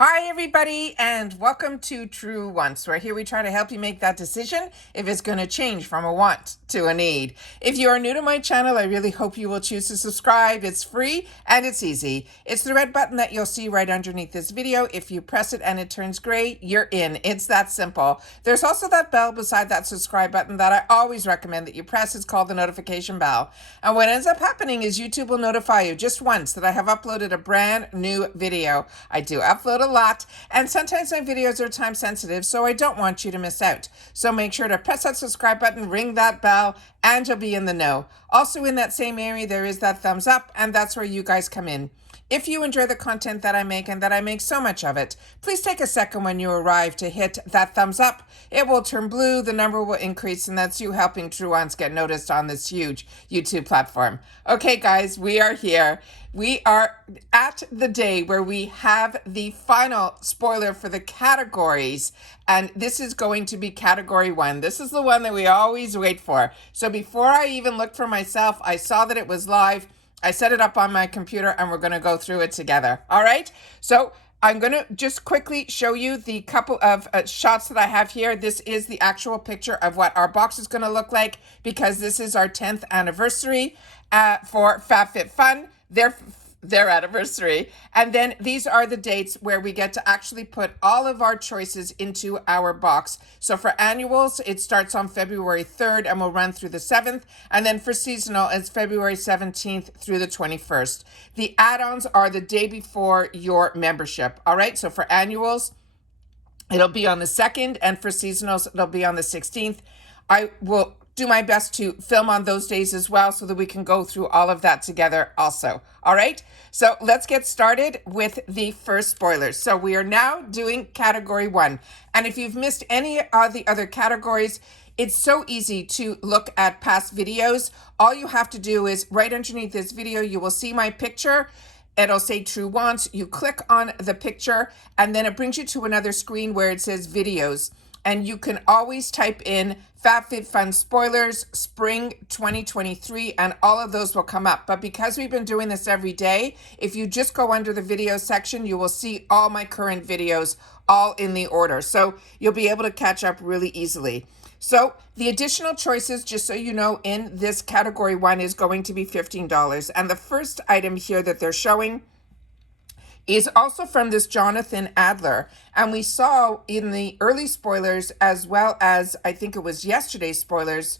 Hi, everybody, and welcome to True Wants, where here we try to help you make that decision if it's going to change from a want to a need. If you are new to my channel, I really hope you will choose to subscribe. It's free and it's easy. It's the red button that you'll see right underneath this video. If you press it and it turns gray, you're in. It's that simple. There's also that bell beside that subscribe button that I always recommend that you press. It's called the notification bell. And what ends up happening is YouTube will notify you just once that I have uploaded a brand new video. I do upload a lot, and sometimes my videos are time sensitive, so I don't want you to miss out. So make sure to press that subscribe button, ring that bell, and you'll be in the know. Also in that same area, there is that thumbs up, and that's where you guys come in. If you enjoy the content that I make, and that I make so much of it, please take a second when you arrive to hit that thumbs up. It will turn blue, the number will increase, and that's you helping True Ones get noticed on this huge YouTube platform. Okay, guys, we are here. We are at the day where we have the final spoiler for the categories, and this is going to be category 1. This is the one that we always wait for. So before I even looked for myself, I saw that it was live. I set it up on my computer and we're going to go through it together. All right. So I'm going to just quickly show you the couple of shots that I have here. This is the actual picture of what our box is going to look like because this is our 10th anniversary for FABFITFUN. Their anniversary. And then these are the dates where we get to actually put all of our choices into our box. So for annuals, it starts on February 3rd and will run through the 7th. And then for seasonal, it's February 17th through the 21st. The add-ons are the day before your membership. All right. So for annuals, it'll be on the 2nd, and for seasonals, it'll be on the 16th. I will do my best to film on those days as well so that we can go through all of that together also. All right, so let's get started with the first spoilers. So we are now doing category 1. And if you've missed any of the other categories, it's so easy to look at past videos. All you have to do is right underneath this video, you will see my picture. It'll say True Wants. You click on the picture and then it brings you to another screen where it says videos. And you can always type in FABFITFUN spoilers spring 2023 and all of those will come up. But because we've been doing this every day, if you just go under the video section, you will see all my current videos all in the order. So you'll be able to catch up really easily. So the additional choices, just so you know, in this category 1 is going to be $15. And the first item here that they're showing is also from this Jonathan Adler. And we saw in the early spoilers, as well as I think it was yesterday's spoilers,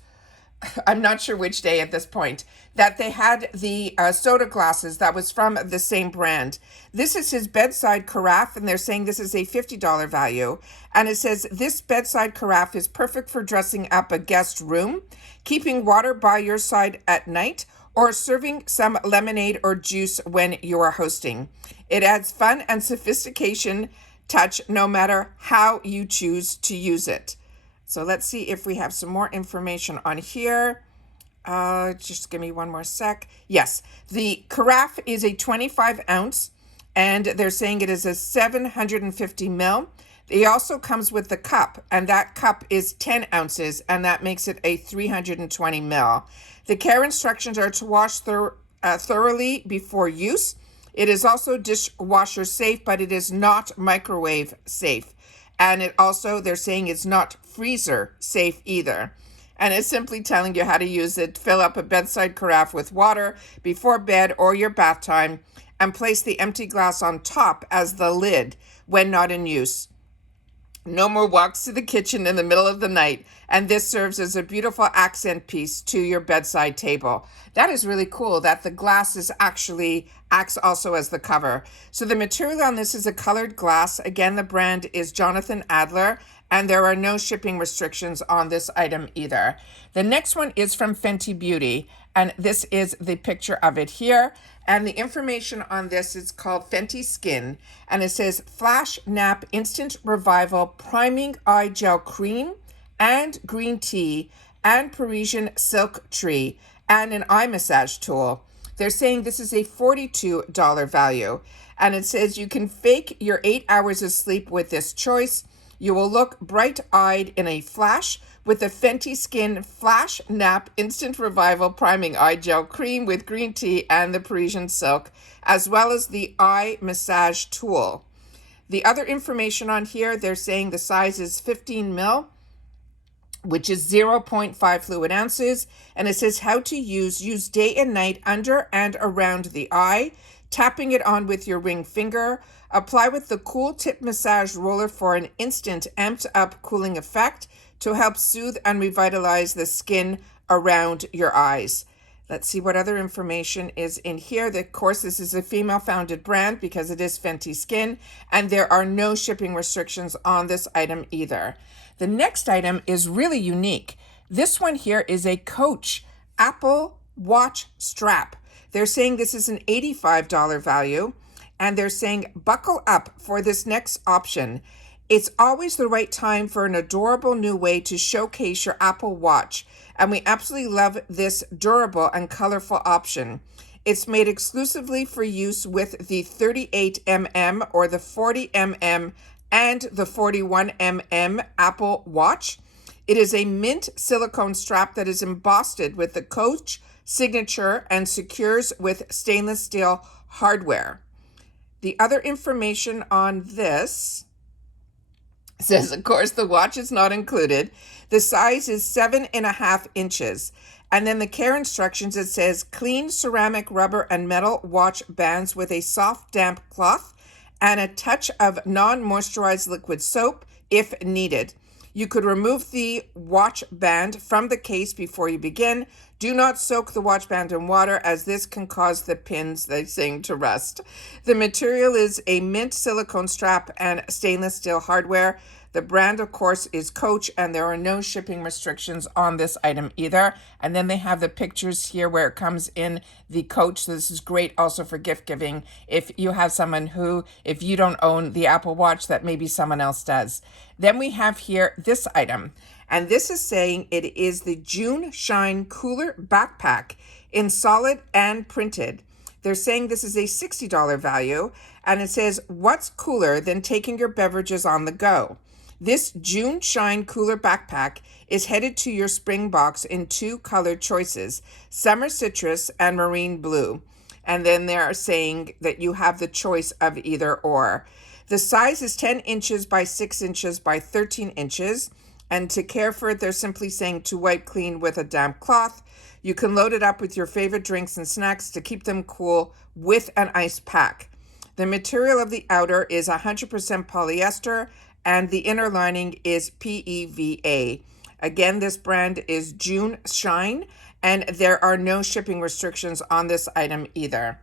I'm not sure which day at this point, that they had the soda glasses that was from the same brand. This is his Bedside carafe, and they're saying this is a $50 value. And it says, this Bedside carafe is perfect for dressing up a guest room, keeping water by your side at night, or serving some lemonade or juice when you are hosting. It adds fun and sophistication touch no matter how you choose to use it. So let's see if we have some more information on here. Just give me one more sec. Yes, the carafe is a 25 ounce and they're saying it is a 750 ml. It also comes with the cup, and that cup is 10 ounces, and that makes it a 320 ml. The care instructions are to wash thoroughly before use. It is also dishwasher safe, but it is not microwave safe. And it also, they're saying it's not freezer safe either. And it's simply telling you how to use it. Fill up a bedside carafe with water before bed or your bath time, and place the empty glass on top as the lid when not in use. No more walks to the kitchen in the middle of the night, and this serves as a beautiful accent piece to your bedside table. That is really cool that the glass is actually acts also as the cover. So the material on this is a colored glass. Again, the brand is Jonathan Adler, and there are no shipping restrictions on this item either. The next one is from Fenty Beauty, and this is the picture of it here. And the information on this is called Fenty Skin, and it says Flash Nap Instant Revival Priming Eye Gel Cream and Green Tea and Parisian Silk Tree and an eye massage tool. They're saying this is a $42 value, and it says you can fake your 8 hours of sleep with this choice. You will look bright-eyed in a flash with the Fenty Skin Flash Nap Instant Revival Priming Eye Gel Cream with green tea and the Parisian Silk, as well as the eye massage tool. The other information on here, they're saying the size is 15 mil, which is 0.5 fluid ounces. And it says how to use day and night under and around the eye, tapping it on with your ring finger. Apply with the cool tip massage roller for an instant amped up cooling effect to help soothe and revitalize the skin around your eyes. Let's see what other information is in here. Of course, this is a female-founded brand because it is Fenty Skin, and there are no shipping restrictions on this item either. The next item is really unique. This one here is a Coach Apple Watch strap. They're saying this is an $85 value, and they're saying buckle up for this next option. It's always the right time for an adorable new way to showcase your Apple Watch, and we absolutely love this durable and colorful option. It's made exclusively for use with the 38mm or the 40mm and the 41mm Apple Watch. It is a mint silicone strap that is embossed with the Coach signature and secures with stainless steel hardware. The other information on this says, of course, the watch is not included. The size is 7.5 inches. And then the care instructions, it says clean ceramic, rubber, and metal watch bands with a soft, damp cloth and a touch of non-moisturized liquid soap if needed. You could remove the watch band from the case before you begin. Do not soak the watch band in water, as this can cause the pins, they sing, to rust. The material is a mint silicone strap and stainless steel hardware. The brand, of course, is Coach, and there are no shipping restrictions on this item either. And then they have the pictures here where it comes in the Coach. So this is great also for gift giving. If you have someone who, if you don't own the Apple Watch, that maybe someone else does. Then we have here this item. And this is saying it is the June Shine Cooler Backpack in solid and printed. They're saying this is a $60 value. And it says, what's cooler than taking your beverages on the go? This June Shine Cooler Backpack is headed to your spring box in 2 colored choices, Summer Citrus and Marine Blue. And then they're saying that you have the choice of either or. The size is 10 inches by 6 inches by 13 inches. And to care for it, they're simply saying to wipe clean with a damp cloth. You can load it up with your favorite drinks and snacks to keep them cool with an ice pack. The material of the outer is 100% polyester, and the inner lining is PEVA. Again, this brand is June Shine, and there are no shipping restrictions on this item either.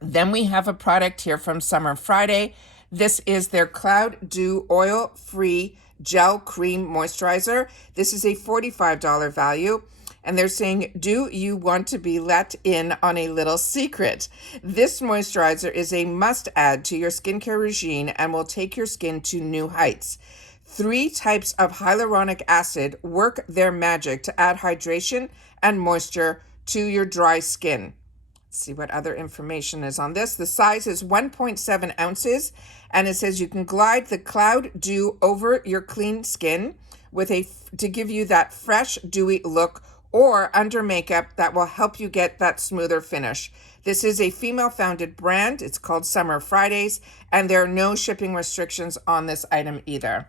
Then we have a product here from Summer Friday. This is their Cloud Dew Oil-Free Gel Cream Moisturizer. This is a $45 value. And they're saying, do you want to be let in on a little secret? This moisturizer is a must-add to your skincare regime and will take your skin to new heights. 3 types of hyaluronic acid work their magic to add hydration and moisture to your dry skin. Let's see what other information is on this. The size is 1.7 ounces, and it says you can glide the Cloud Dew over your clean skin to give you that fresh, dewy look, or under makeup that will help you get that smoother finish. This is a female-founded brand. It's called Summer Fridays, and there are no shipping restrictions on this item either.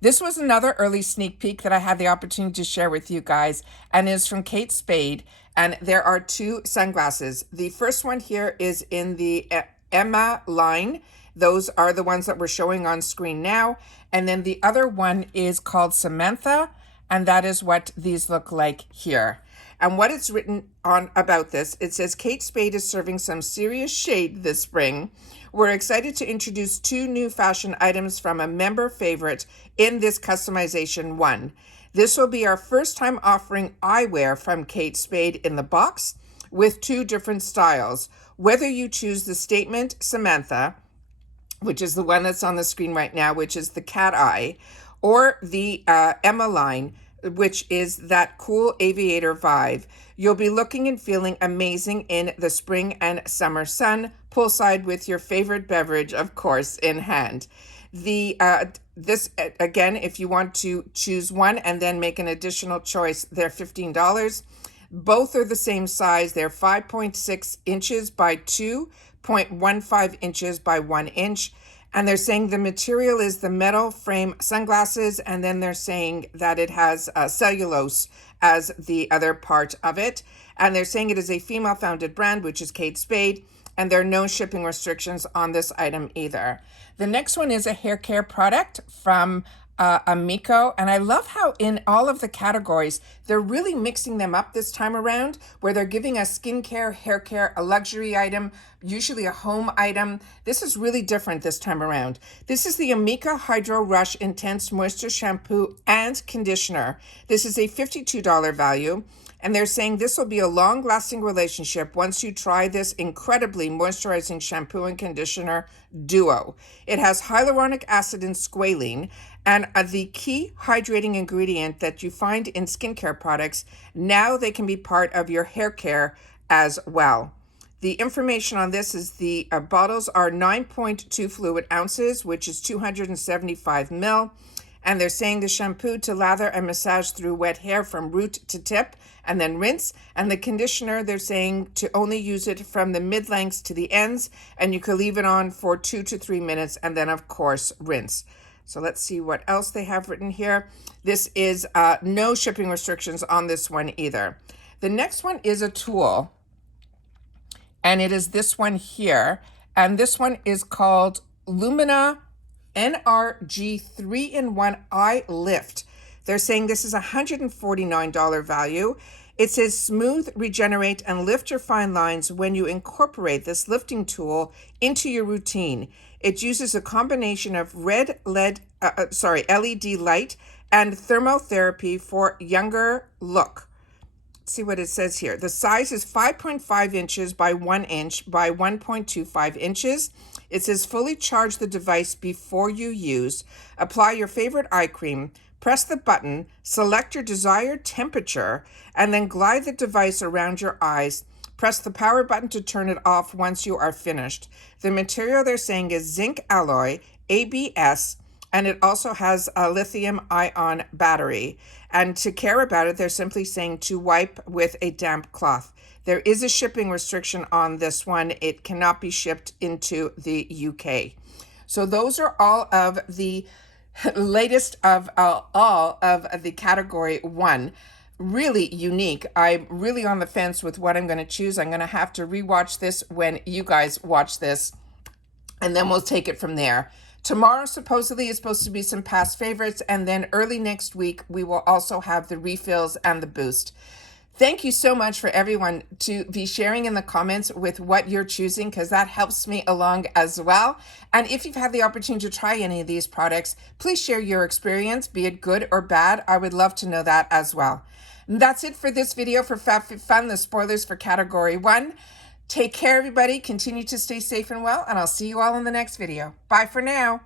This was another early sneak peek that I had the opportunity to share with you guys, and is from Kate Spade, and there are 2 sunglasses. The first one here is in the Emma line. Those are the ones that we're showing on screen now. And then the other one is called Samantha, and that is what these look like here. And what it's written on about this, it says, Kate Spade is serving some serious shade this spring. We're excited to introduce 2 new fashion items from a member favorite in this customization one. This will be our first time offering eyewear from Kate Spade in the box with 2 different styles. Whether you choose the Statement Samantha, which is the one that's on the screen right now, which is the cat eye, or the Emma line, which is that cool aviator vibe, you'll be looking and feeling amazing in the spring and summer sun, poolside with your favorite beverage, of course, in hand. This again, if you want to choose one and then make an additional choice, they're $15. Both are the same size. They're 5.6 inches by 2.15 inches by 1 inch. And they're saying the material is the metal frame sunglasses, and then they're saying that it has cellulose as the other part of it. And they're saying it is a female-founded brand, which is Kate Spade, and there are no shipping restrictions on this item either. The next one is a hair care product from Amica, and I love how in all of the categories they're really mixing them up this time around, where they're giving us skincare, hair care, a luxury item, usually a home item. This is really different this time around. This is the Amica Hydro Rush Intense Moisture Shampoo and Conditioner. This is a $52 value. And they're saying this will be a long-lasting relationship once you try this incredibly moisturizing shampoo and conditioner duo. It has hyaluronic acid and squalene, and the key hydrating ingredient that you find in skincare products. Now they can be part of your hair care as well. The information on this is the bottles are 9.2 fluid ounces, which is 275 ml. And they're saying the shampoo to lather and massage through wet hair from root to tip and then rinse. And the conditioner, they're saying to only use it from the mid-lengths to the ends, and you can leave it on for 2 to 3 minutes and then of course rinse. So let's see what else they have written here. This is no shipping restrictions on this one either. The next one is a tool, and it is this one here. And this one is called Lumina NRG 3-in-1 Eye Lift. They're saying this is a $149 value. It says smooth, regenerate, and lift your fine lines when you incorporate this lifting tool into your routine. It uses a combination of LED light and thermotherapy for younger look. Let's see what it says here. The size is 5.5 inches by 1 inch by 1.25 inches. It says fully charge the device before you use. Apply your favorite eye cream. Press the button, select your desired temperature, and then glide the device around your eyes. Press the power button to turn it off once you are finished. The material they're saying is zinc alloy, ABS, and it also has a lithium-ion battery. And to care about it, they're simply saying to wipe with a damp cloth. There is a shipping restriction on this one. It cannot be shipped into the UK. So those are all of the latest of all of the category 1. Really unique. I'm really on the fence with what I'm going to choose. I'm going to have to rewatch this when you guys watch this, and then we'll take it from there. Tomorrow supposedly is supposed to be some past favorites, and then early next week we will also have the refills and the boost. Thank you so much for everyone to be sharing in the comments with what you're choosing, because that helps me along as well. And if you've had the opportunity to try any of these products, please share your experience, be it good or bad. I would love to know that as well. And that's it for this video for FABFITFUN, the spoilers for category 1. Take care, everybody. Continue to stay safe and well, and I'll see you all in the next video. Bye for now.